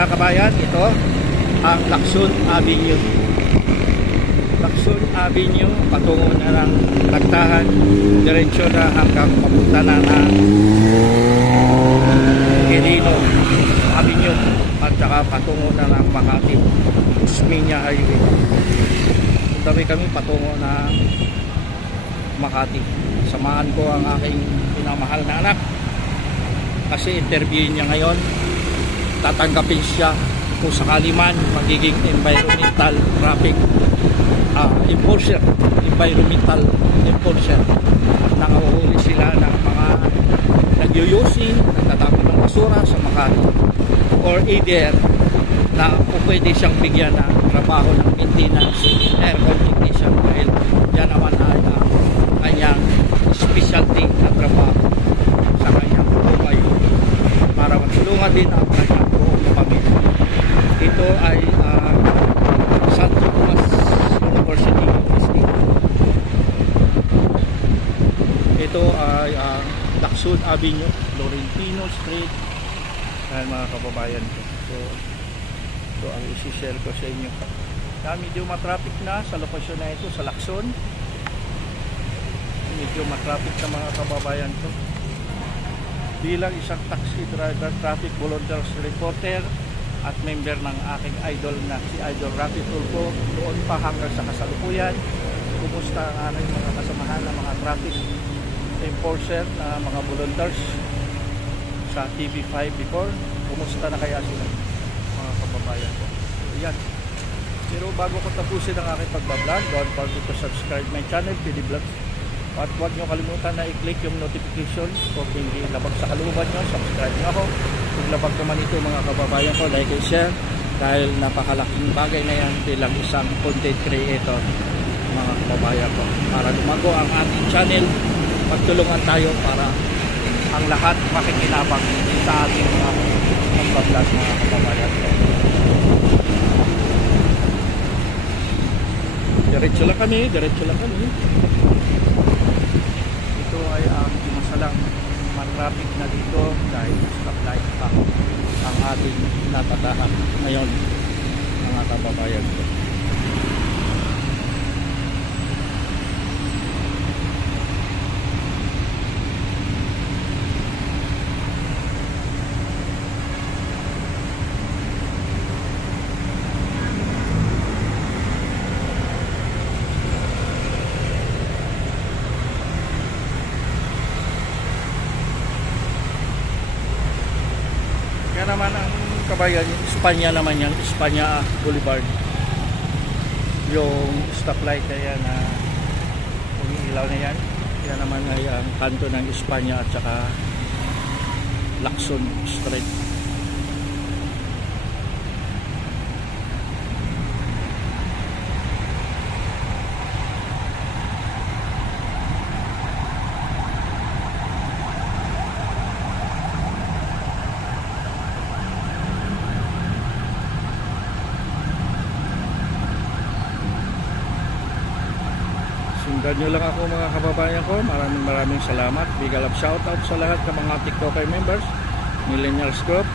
Mga kabayan, ito ang Lacson Avenue. Lacson Avenue, patungo na ng Tagtahan, diretsyo na hanggang papunta na ng Quirino Avenue at saka patungo na ng Makati Usmeña Highway. Tabi kami patungo na Makati. Samahan ko ang aking pinamahal na anak kasi interview niya ngayon. Tatanggapin siya kung sakali man magiging environmental traffic enforcer, environmental enforcer. Nangahuhuli sila ng mga nagyuyusi, nagtatapon ng basura sa Makati, or either na pwede siyang bigyan ng trabaho ng maintenance, aircon technician, dahil yan naman ay kanyang specialty na trabaho sa kanyang buhay para matulungan din ang kanyang buong pamilya. Ito ay Santo Tomas University. Ito ay Lacson Avenue, Laurentino Street. Ayan mga kababayan ko. So ito ang isi-share ko sa inyo. Medyo matraffic na sa lokasyon na ito sa Lacson. Medyo matraffic na mga kababayan ko. Bilang isang taxi driver, traffic volunteer reporter at member ng aking idol na si Idol Rafi Tulfo, doon pa hanggang sa kasalukuyan. Kumusta ang aming mga kasamahan ng mga traffic enforcer na mga volunteers sa TV5 before? Kumusta na kaya sila mga kababayan ko? Ayan. Pero bago ko tapusin ang aking pagbablog, don't forget to subscribe my channel, PD Vlogs. At huwag nyo kalimutan na i-click yung notification kung hindi labag sa kalooban nyo. Subscribe nyo ako. Kung labag naman ito mga kababayan ko, like and share. Dahil napakalaking bagay na yan bilang isang content creator mga kababayan ko. Para lumago ang ating channel, magtulungan tayo para ang lahat makikinabang sa ating mga pagbablog mga kababayan ko. Diretso lang kami, diretso lang kami. Ito ay ang masalang matraffic na dito dahil stoplight pa ang ating natatahan ngayon mga kababayan ko. Kaya naman ang kabayan, Espanya naman yan, Espanya Boulevard. Yung stoplight na yan na umiilaw na yan, yan naman ay ang kanto ng Espanya at saka Lacson Street. Sundan nyo lang ako mga kababayan ko. Maraming salamat. Big love shoutout sa lahat ng mga TikToker members, Millennials Group,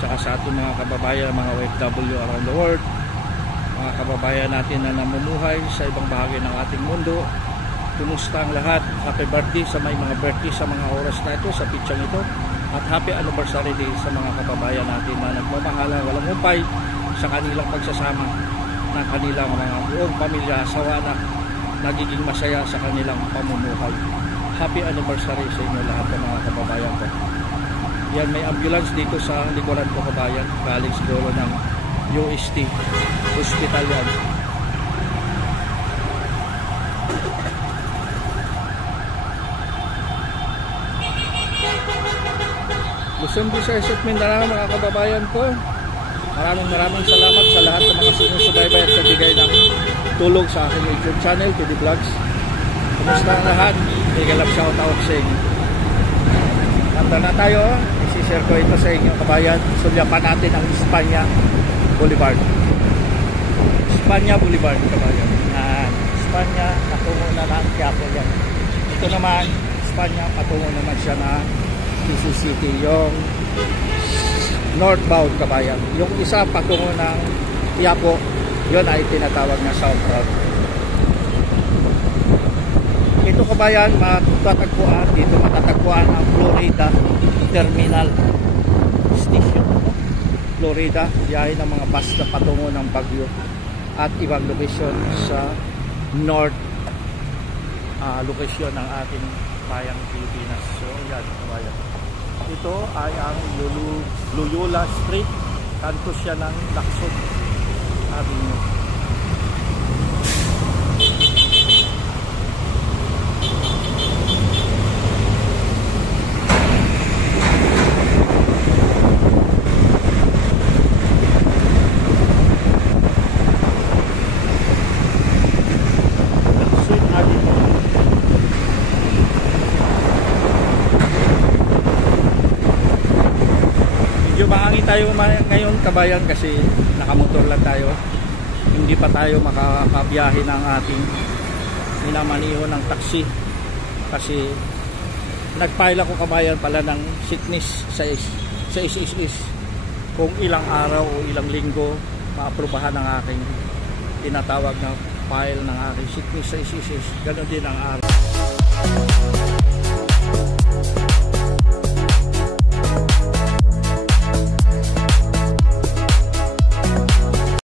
tsaka sa ating mga kababayan, mga OFW around the world, mga kababayan natin na namumuhay sa ibang bahagi ng ating mundo. Kumusta ang lahat? Happy birthday sa may mga birthday sa mga oras na ito, sa pitsang ito. At happy anniversary day sa mga kababayan natin na nagmamahala, walang humpay sa kanilang pagsasama ng kanilang mga buong pamilya, asawa na nagiging masaya sa kanilang pamumuhay. Happy anniversary sa inyo lahat ng mga kababayan ko. Yan, may ambulance dito sa likuran ko kabayan, galing siguro ng UST hospital yan. Luzon, Visayas at Mindanao mga kababayan ko, maraming salamat sa lahat ng mga sinusubaybay at kabigay ng tulong sa aking YouTube channel, PD Vlogs. Kumusta ang lahat? Big love shoutout sa inyo. Handa na tayo. Isi-share ko ito sa inyo kabayan. Sulyapan natin ang Espanya Boulevard. Espanya Boulevard kabayan. Espanya, patungo na ng Quiapo yan. Ito naman, Espanya, patungo naman siya na QC City. Yung northbound kabayan. Yung isa patungo ng Quiapo, yun ay tinatawag na southbound. Ito kabayan, dito matatagpuan ang Florida Terminal Station. Florida, biyahe ng mga bus na patungo ng Baguio at ibang lokasyon sa north lokasyon ng ating bayang Pilipinas. So yan kabayan. Ito ay ang Loyola Street, kanto siya ng Lacson Avenue. Mahangin tayo ngayon kabayan kasi nakamotor lang tayo, hindi pa tayo makakabiyahe ng ating minamaniho ng taxi kasi nagfile ako kabayan pala ng sickness sa SSS kung ilang araw o ilang linggo maaprubahan ang aking tinatawag na file ng aking sickness sa SSS. Ganon din ang araw.